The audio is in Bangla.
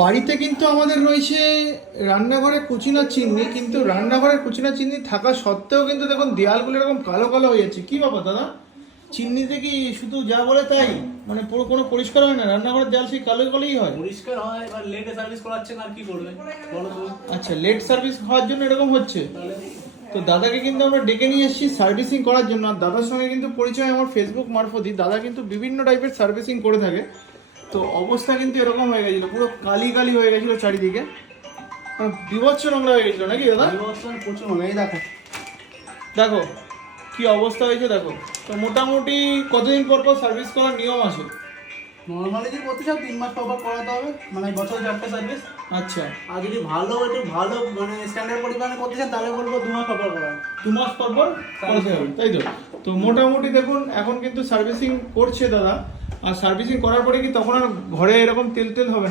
বাড়িতে কিন্তু আমাদের রয়েছে রান্নাঘরে কুচিনার চিমনি, কিন্তু রান্নাঘরের কুচিনার চিমনি থাকা সত্ত্বেও কিন্তু দেখুন দেয়ালগুলো এরকম কালো কালো হয়ে যাচ্ছে। কি ব্যাপার দাদা, চিমনিতে কি শুধু যা বলে তাই, মানে পুরো কোনো পরিষ্কার হয় না? রান্নাঘরের দেয়াল সেই কালো কালোই হয়? পরিষ্কার হয়, এবার লেটে সার্ভিস করাচ্ছেন আর কি করবে বলো তুমি। আচ্ছা, লেট সার্ভিস হওয়ার জন্য এরকম হচ্ছে। তাহলে তো দাদাকে কিন্তু আমরা ডেকে নিয়ে এসেছি সার্ভিসিং করার জন্য। আর দাদার সঙ্গে কিন্তু পরিচয় আমার ফেসবুক মারফতই। দাদা কিন্তু বিভিন্ন টাইপের সার্ভিসিং করে থাকে। তো অবস্থা কিন্তু এরকম হয়ে গেছিলো, পুরো কালি কালি হয়ে গেছিলো চারিদিকে, বিভৎস নোংরা হয়ে গেছিলো নাকি দাদা? পরিবর্তন প্রচুর হবে, এই দেখো। দেখো কি অবস্থা হয়েছে দেখো। তো মোটামুটি কতদিন পর পর সার্ভিস করার নিয়ম আছে? নর্মালি যদি করতে চাও 3 মাস পর পর করাতে হবে, মানে বছরে 4টা সার্ভিস। আচ্ছা, আর যদি একটু ভালো মানে স্ট্যান্ডার্ড পরিমাণে করতে চান তাহলে বলবো 2 মাস পর পর করা। 2 মাস পর পর করাতে হবে, তাই তো? তো মোটামুটি দেখুন এখন কিন্তু সার্ভিসিং করছে দাদা। আর সার্ভিসিং করার পরে কি তখন আর ঘরে এরকম তেল তেল হবে না?